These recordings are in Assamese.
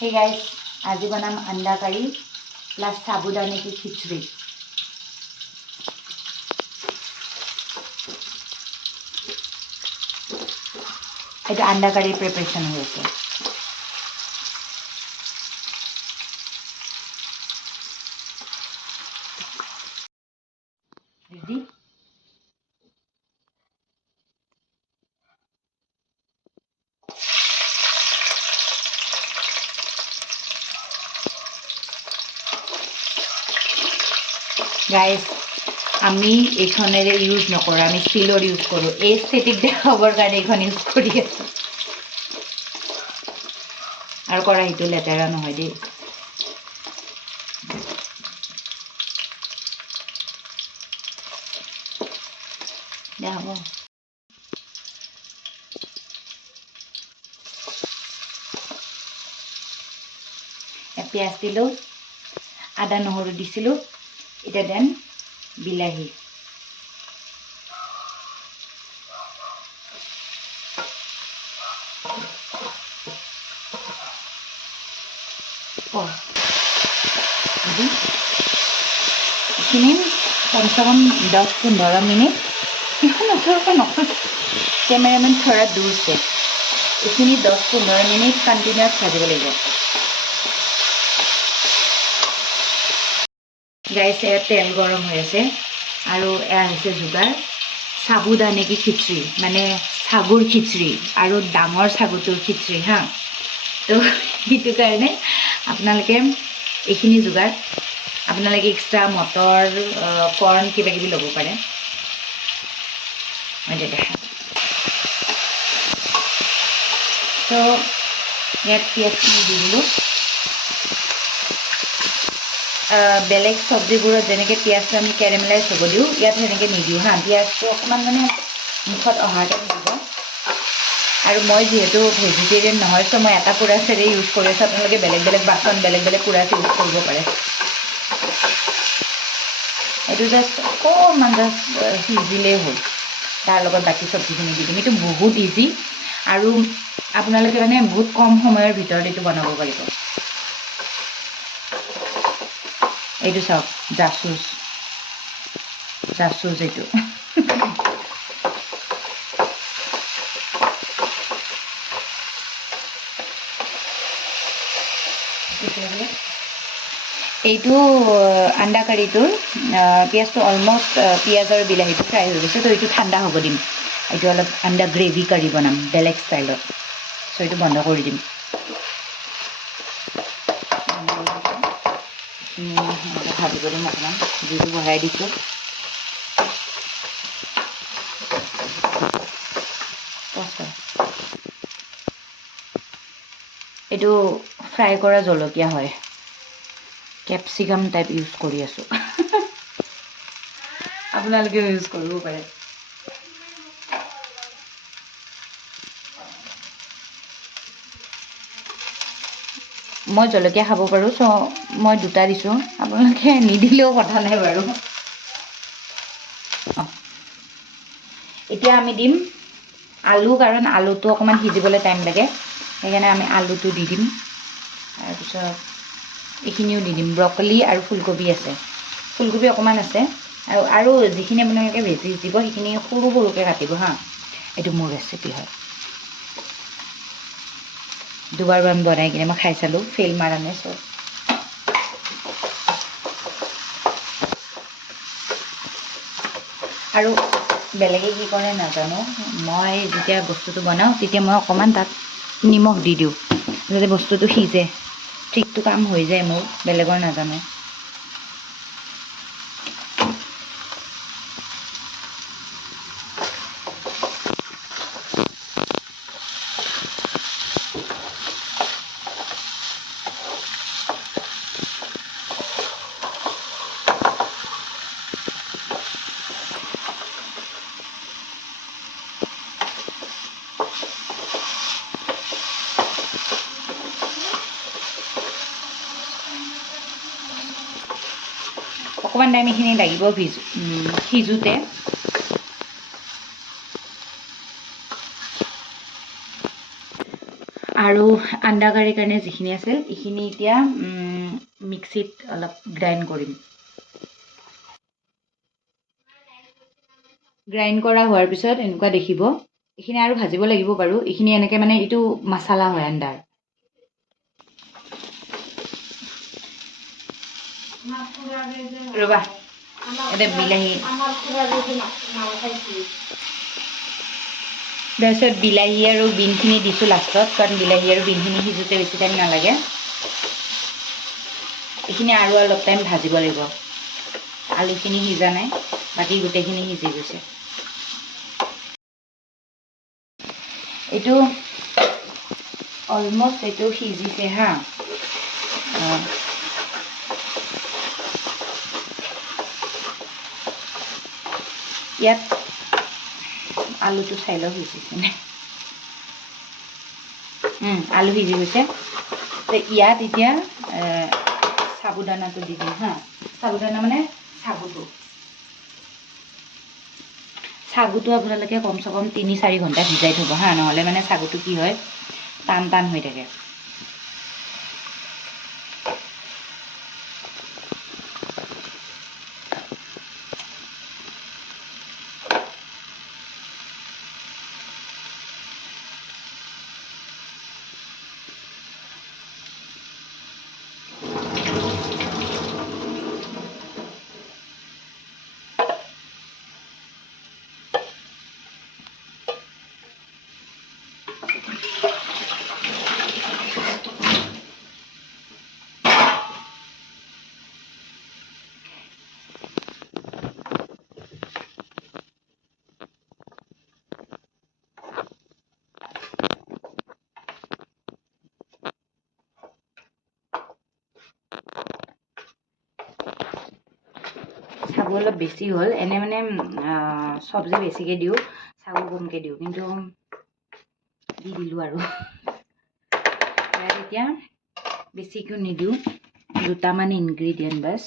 Hey guys, আজি বনাম अंडा करी प्लस साबुदाने की खिचड़ी। এটা अंडा करी प्रिपरेशन হয়েছে। Ready? Guys, আমি এখানের ইউজ নকৰো, আমি স্টিলৰ ইউজ কৰোঁ। এস্থেটিক দেখাবৰ কাৰণে এখন ইউজ কৰি আছোঁ। আৰু কৰাহীটো লেতেৰা নহয় দেই। দেখাব পিঁয়াজ দিলোঁ, আদা নহৰু দিছিলোঁ। এটা দেন বিলাহী, এইখিনি কমচে কম 10-15 মিনিট এখন ওচৰতে নকৰোঁ, কেমেৰামেন থোৰা দূৰ আছে। এইখিনি 10-15 মিনিট কণ্টিনিউৱাছ ভাজিব লাগিব। গাইছ, তেল গৰম হৈ আছে আৰু এয়া হৈছে যোগাৰ সাবুদানে কি খিচড়ি, মানে সাগুৰ খিচড়ি আৰু ডাঙৰ সাগুটোৰ খিচড়ি হা। তো সেইটো কাৰণে আপোনালোকে এইখিনি যোগাৰ, আপোনালোকে এক্সট্ৰা মটৰ কৰ্ণ কিবা কিবি ল'ব পাৰে। মই দেখা তো ইয়াত পিঁয়াজখিনি দি দিলোঁ। বেলেগ চব্জিবোৰত যেনেকৈ পিঁয়াজটো আমি কেৰেমেলাইজ হ'ব দিওঁ, ইয়াত সেনেকৈ নিদিওঁ হা। পিঁয়াজটো অকণমান মানে মুখত অহাকৈ দিব। আৰু মই যিহেতু ভেজিটেৰিয়ান নহয়, চ' মই এটা কুৰাচেৰে ইউজ কৰি আছোঁ। আপোনালোকে বেলেগ বেলেগ বাচন, বেলেগ বেলেগ কুৰাচ ইউজ কৰিব পাৰে। এইটো জাষ্ট অকণমান জাষ্ট সিজিলেই হ'ল, তাৰ লগত বাকী চব্জিখিনি দি দিম। এইটো বহুত ইজি আৰু আপোনালোকে মানে বহুত কম সময়ৰ ভিতৰত এইটো বনাব পাৰিব। এইটো চাওক, জাচুচ এইটো এইটো আণ্ডা কাৰীটোৰ পিঁয়াজটো অলমষ্ট পিঁয়াজ আৰু বিলাহীটো ফ্ৰাই হৈ গৈছে। তো এইটো ঠাণ্ডা হ'ব দিম। এইটো অলপ আণ্ডা গ্ৰেভি কাৰী বনাম বেলেগ ষ্টাইলত। চ' এইটো বন্ধ কৰি দিম। ভাজিব দিম অকণমান, জুইটো বঢ়াই দিছোঁ। এইটো ফ্ৰাই কৰা জলকীয়া হয়, কেপচিকাম টাইপ ইউজ কৰি আছোঁ। আপোনালোকেও ইউজ কৰিব পাৰে। মই জলকীয়া খাব পাৰোঁ, চ' মই দুটা দিছোঁ। আপোনালোকে নিদিলেও কথা নাই বাৰু। এতিয়া আমি দিম আলু, কাৰণ আলুটো অকণমান সিজিবলৈ টাইম লাগে, সেইকাৰণে আমি আলুটো দি দিম। তাৰপিছত এইখিনিও দি দিম। ব্ৰকলি আৰু ফুলকবি আছে, ফুলকবি অকণমান আছে। আৰু যিখিনি আপোনালোকে ভেজিজ দিব সেইখিনি সৰু সৰুকৈ কাটিব হা। এইটো মোৰ ৰেচিপি হয়, দুবাৰমান বনাই কিনে মই খাই চালোঁ, ফেইল মাৰা নাই। চ' আৰু বেলেগে কি কৰে নাজানো, মই যেতিয়া বস্তুটো বনাওঁ তেতিয়া মই অকণমান তাত নিমখ দি দিওঁ যাতে বস্তুটো সিজে। ট্ৰিকটো কাম হৈ যায় মোৰ, বেলেগৰ নাজানো। অকণমান টাইম এইখিনি লাগিব সিজোতে। আৰু আন্দা কাৰীৰ কাৰণে যিখিনি আছিল এইখিনি এতিয়া মিক্সিত অলপ গ্ৰাইণ্ড কৰিম। গ্ৰাইণ্ড কৰা হোৱাৰ পিছত এনেকুৱা দেখিব। এইখিনি আৰু ভাজিব লাগিব বাৰু। এইখিনি এনেকৈ মানে এইটো মছলা হয় আন্দাৰ। ৰ'বা এটা বিলাহী, তাৰপিছত বিলাহী আৰু বিনখিনি দিছোঁ লাষ্টত, কাৰণ বিলাহী আৰু বিনখিনি সিজোতে বেছি টাইম নালাগে। এইখিনি আৰু অলপ টাইম ভাজিব লাগিব। আলুখিনি সিজা নাই, বাকী গোটেইখিনি সিজি গৈছে। এইটো অলমষ্ট এইটো সিজিছে হা। ইয়াত আলুটো চাই লওঁ সিজিছে নে। আলু সিজি গৈছে। তো ইয়াত এতিয়া সাবুদানাটো দি দিম হা। সাবুদানা মানে সাগুটো আপোনালোকে কমচে কম 3-4 ঘণ্টা ভিজাই থ'ব হা, নহ'লে মানে সাগুটো কি হয় টান টান হৈ থাকে। সাগু অলপ বেছি হ'ল, এনে মানে চব্জি বেছিকৈ দিওঁ, সাগু কমকৈ দিওঁ, কিন্তু দি দিলোঁ আৰু। এতিয়া বেছিকৈ নিদিওঁ, দুটামান ইনগ্ৰিডিয়েণ্ট বাছ।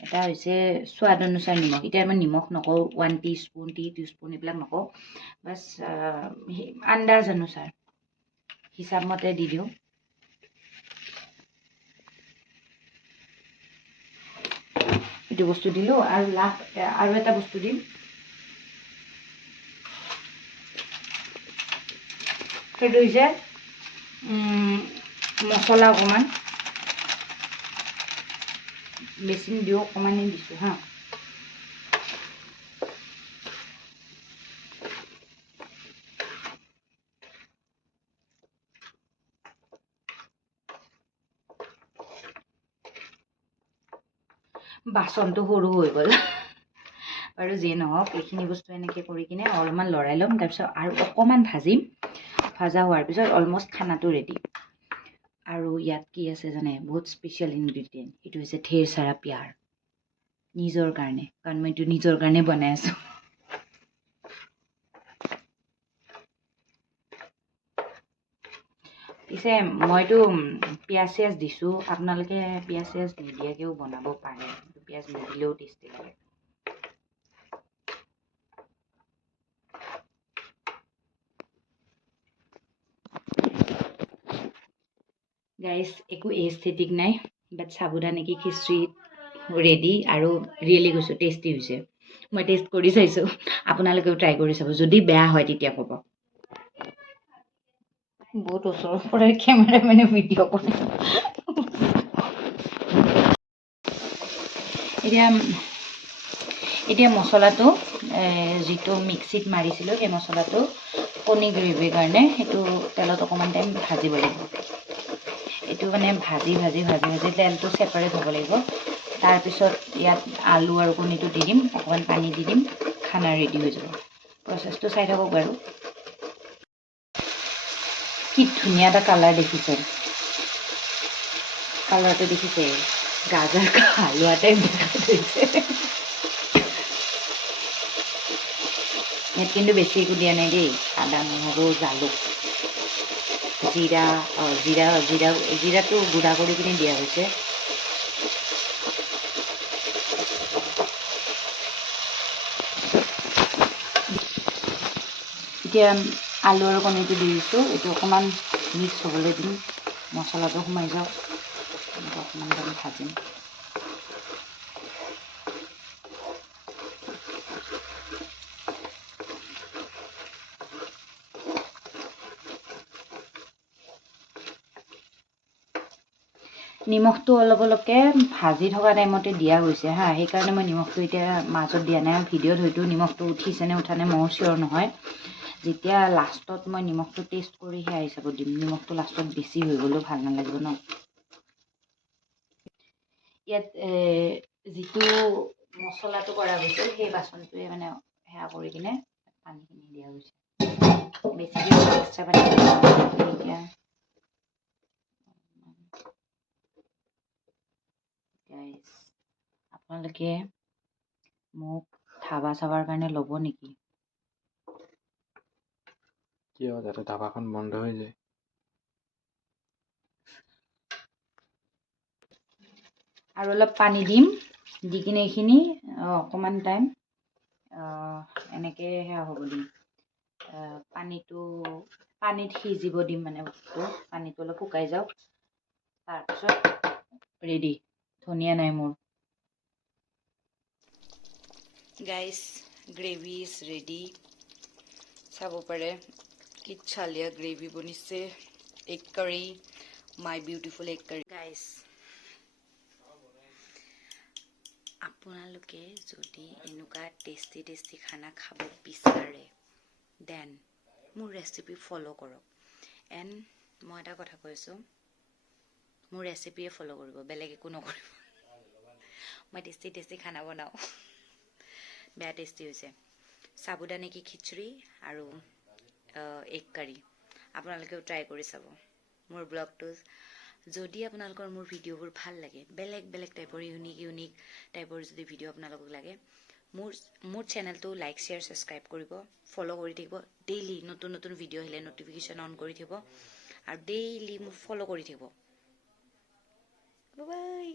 এটা হৈছে সোৱাদ অনুসাৰ নিমখ। এতিয়া মই নিমখ নকওঁ, 1 টিস্পুন 2 টিস্পুন এইবিলাক নকওঁ, বাছ আন্দাজ অনুসাৰ হিচাপ মতে দি দিওঁ। এইটো বস্তু দিলোঁ আৰু আৰু এটা বস্তু দিম। সেইটো হৈছে মছলা অকণমান বেছি নিদিওঁ, অকণমানেই দিছোঁ হা। বাচনটো সৰু হৈ গ'ল বাৰু, যিয়ে নহওক এইখিনি বস্তু এনেকৈ কৰি কিনে অলপমান লৰাই ল'ম, তাৰপিছত আৰু অকণমান ভাজিম। ভাজা হোৱাৰ পিছত অলমষ্ট খানাটো ৰেডি। আৰু ইয়াত কি আছে জানে, বহুত স্পেচিয়েল ইনগ্ৰিডিয়েণ্ট। এইটো হৈছে ঢেৰ চাৰা পিয়াৰ, নিজৰ কাৰণে, কাৰণ মই এইটো নিজৰ কাৰণে বনাই আছোঁ। পিছে মইতো পিঁয়াজ চিয়াজ দিছোঁ, আপোনালোকে পিঁয়াজ চিয়াজ নিদিয়াকৈও বনাব পাৰে, পিঁয়াজ নিদিলেও টেষ্টি লাগে। গাইজ, একো এস্থেটিক নাই, বাট সাবুদানা কি খিচৰি ৰেডি, আৰু ৰিয়েলি কৈছোঁ টেষ্টি হৈছে। মই টেষ্ট কৰি চাইছোঁ, আপোনালোকেও ট্ৰাই কৰি চাব। যদি বেয়া হয় তেতিয়া ক'ব। বহুত ওচৰৰ পৰাই কেমেৰা মানে ভিডিঅ' কৰে। এতিয়া মছলাটো যিটো মিক্সিত মাৰিছিলোঁ, সেই মছলাটো কণী গ্ৰেভিৰ কাৰণে সেইটো তেলত অকণমান টাইম ভাজিব লাগিব। এইটো মানে ভাজি তেলটো ছেপাৰেট হ'ব লাগিব। তাৰপিছত ইয়াত আলু আৰু কণীটো দি দিম, অকণমান পানী দি দিম, খানা ৰেডি হৈ যাব। প্ৰচেছটো চাই থাকক বাৰু। কি ধুনীয়া এটা কালাৰ দেখিছে, কালাৰটো দেখিছে, গাজৰ হালোৱা টাইপ দেখাইছে। ইয়াত কিন্তু বেছি একো দিয়া নাই দেই, আদা নহৰু জালুক জিৰাটো গুড়া কৰি কিনে দিয়া হৈছে। এতিয়া আলু আৰু কণীটো দি দিছোঁ। এইটো অকণমান মিক্স হ'বলৈ দিম, মছলাটো সোমাই যাওক, অকণমান টাইম ভাজিম। নিমখটো অলপ অলপকৈ ভাজি থকা টাইমতে দিয়া গৈছে হা, সেইকাৰণে মই নিমখটো এতিয়া মাজত দিয়া নাই। ভিডিঅ'ত হয়তো নিমখটো উঠিছেনে উঠা নাই মোৰ চিয়ৰ নহয়। যেতিয়া লাষ্টত মই নিমখটো টেষ্ট কৰি সেয়া হিচাপত দিম। নিমখটো লাষ্টত বেছি হৈ গ'লেও ভাল নালাগিব ন। ইয়াত যিটো মছলাটো কৰা গৈছিল সেই বাচনটোৱে মানে সেয়া কৰি কিনে পানীখিনি দিয়া গৈছে। বেছিকৈ এক্সট্ৰা পানী এতিয়া গাইজ, আপোনালোকে মোক ধাবা চাবাৰ কাৰণে ল'ব নেকি? কিয় যাতে ধাবাখন বন্ধ হৈ যায়? আৰু অলপ পানী দিম, দি কিনে এইখিনি অকণমান টাইম এনেকৈ সেয়া হ'ব দিম। পানীত সিজিব দিম মানে বস্তুটো, পানীটো অলপ শুকাই যাওক। তাৰপিছত ৰেডি, ধনিয়া নাই মোৰ। Guys, gravy is ready. চাব পাৰে কি চালিয়া গ্ৰেভি বনিছে। Egg curry, my beautiful egg curry. Guys, আপোনালোকে যদি এনেকুৱা টেষ্টি টেষ্টি খানা খাব বিচাৰে দেন মোৰ ৰেচিপি ফ'ল' কৰক। এণ্ড মই এটা কথা কৈছোঁ, মোৰ ৰেচিপিয়ে ফ'ল' কৰিব, বেলেগ একো নকৰিব। মই টেষ্টি টেষ্টি খানা বনাওঁ, বেয়া টেষ্টি হৈছে। সাবুদানা কি খিচৰি আৰু এগ কাৰী, আপোনালোকেও ট্ৰাই কৰি চাব। মোৰ ব্লগটো যদি আপোনালোকৰ মোৰ ভিডিঅ'বোৰ ভাল লাগে, বেলেগ বেলেগ টাইপৰ ইউনিক টাইপৰ যদি ভিডিঅ' আপোনালোকক লাগে, মোৰ চেনেলটো লাইক শ্বেয়াৰ ছাবস্ক্ৰাইব কৰিব, ফ'ল' কৰি থাকিব। ডেইলি নতুন নতুন ভিডিঅ' আহিলে ন'টিফিকেশ্যন অন কৰি থাকিব আৰু ডেইলি মোক ফ'ল' কৰি থাকিব। Bye bye.